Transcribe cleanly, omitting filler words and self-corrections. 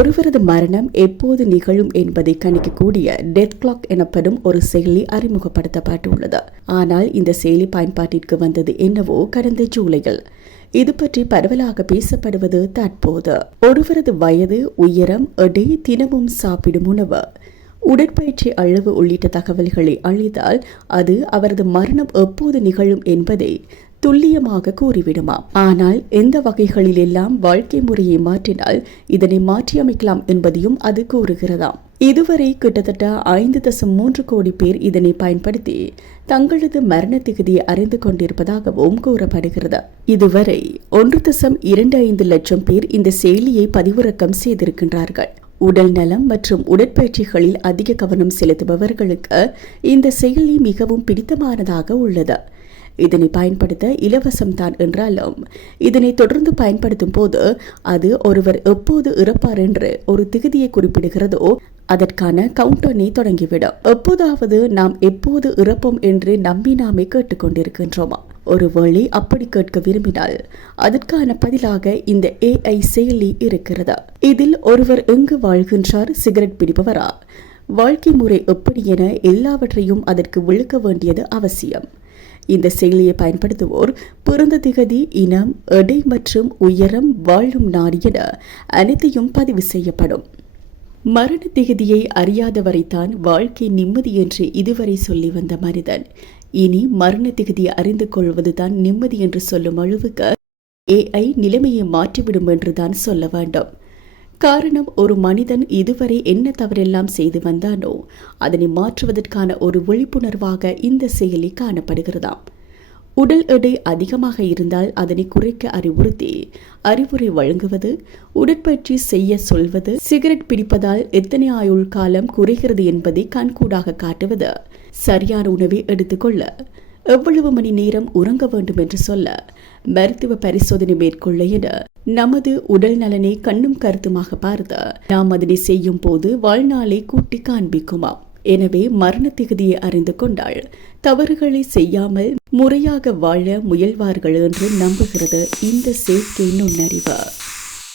ஒருவரது மரணம் எப்போது நிகழும் என்பதை கணிக்கக்கூடிய டெத் கிளாக் எனப்படும் ஒரு செயலி அறிமுகப்படுத்தப்பட்டுள்ளது. ஆனால் இந்த செயலி பயன்பாட்டிற்கு வந்தது என்னவோ கடந்த ஜூலையில். இது பற்றி பரவலாக பேசப்படுவது தற்போது. ஒருவரது வயது, உயரம், எடை, தினமும் சாப்பிடும் உணவு, உடற்பயிற்சி அளவு உள்ளிட்ட தகவல்களை அளித்தால் அது அவரது மரணம் எப்போது நிகழும் என்பதை துல்லியமாக கூறிவிடுமாம். ஆனால் எந்த வகைகளிலெல்லாம் வாழ்க்கை முறையை மாற்றினால் இதனை மாற்றியமைக்கலாம் என்பதையும் அது கூறுகிறதாம். இதுவரை கிட்டத்தட்ட 5.3 கோடி பேர் இதனை பயன்படுத்தி தங்களது மரண திகதியை அறிந்து கொண்டிருப்பதாகவும் கூறப்படுகிறது. இதுவரை 1.25 லட்சம் பேர் இந்த செயலியை பதிவிறக்கம் செய்திருக்கின்றார்கள். உடல் நலம் மற்றும் உடற்பயிற்சிகளில் அதிக கவனம் செலுத்துபவர்களுக்கு இந்த செயலி மிகவும் பிடித்தமானதாக உள்ளது. இதனை பயன்படுத்த இலவசம்தான் என்றாலும் இதனை தொடர்ந்து பயன்படுத்தும் போது அது ஒருவர் எப்போது இறப்பார் என்று ஒரு திகதியை குறிப்பிடுகிறதோ அதற்கான கவுண்டனை தொடங்கிவிடும். எப்போதாவது நாம் எப்போது இறப்போம் என்று நம்பி நாமே கேட்டுக்கொண்டிருக்கின்றோமா? ஒருவேளை அப்படி கேட்க விரும்பினால் அதற்கான பதிலாக இந்த AI செயலி இருக்கிறது. இதில் ஒருவர் எங்கு வாழ்கின்றார், சிகரெட் பிடிப்பவரா, வாழ்க்கை முறை எப்படி என எல்லாவற்றையும் அதற்கு விளக்க வேண்டியது அவசியம். இந்த செயலியை பயன்படுத்துவோர் பிறந்த திகதி, இனம், எடை மற்றும் உயரம், வாழும் நாடு என அனைத்தையும் பதிவு செய்யப்படும். மரண திகதியை அறியாதவரைத்தான் வாழ்க்கை நிம்மதி என்று இதுவரை சொல்லி வந்த மனிதன் இனி மரண திகதியை அறிந்து கொள்வதுதான் நிம்மதி என்று சொல்லும் அளவுக்கு AI நிலைமையை மாற்றிவிடும் என்றுதான் சொல்ல வேண்டும். காரணம், ஒரு மனிதன் இதுவரை என்ன தவறெல்லாம் செய்து வந்தானோ அதனை மாற்றுவதற்கான ஒரு விழிப்புணர்வாக இந்த செயலி காணப்படுகிறதாம். உடல் எடை அதிகமாக இருந்தால் அதனை குறைக்க அறிவுறுத்தி அறிவுரை வழங்குவது, உடற்பயிற்சி செய்ய சொல்வது, சிகரெட் பிடிப்பதால் எத்தனை ஆயுள் காலம் குறைகிறது என்பதை கண்கூடாக காட்டுவது, சரியான உணவை எடுத்துக்கொள்ள, எவ்வளவு மணி நேரம் உறங்க வேண்டும் என்று சொல்ல, மருத்துவ பரிசோதனை மேற்கொள்ள என நமது உடல் நலனை கண்ணும் கருத்துமாக பார்த்து நாம் அதனை செய்யும் போது வாழ்நாளை கூட்டி காண்பிக்குமாம். எனவே மரண திகதியை அறிந்து கொண்டால் தவறுகளை செய்யாமல் முறையாக வாழ முயல்வார்கள் என்று நம்புகிறது இந்த செயற்கை நுண்ணறிவு.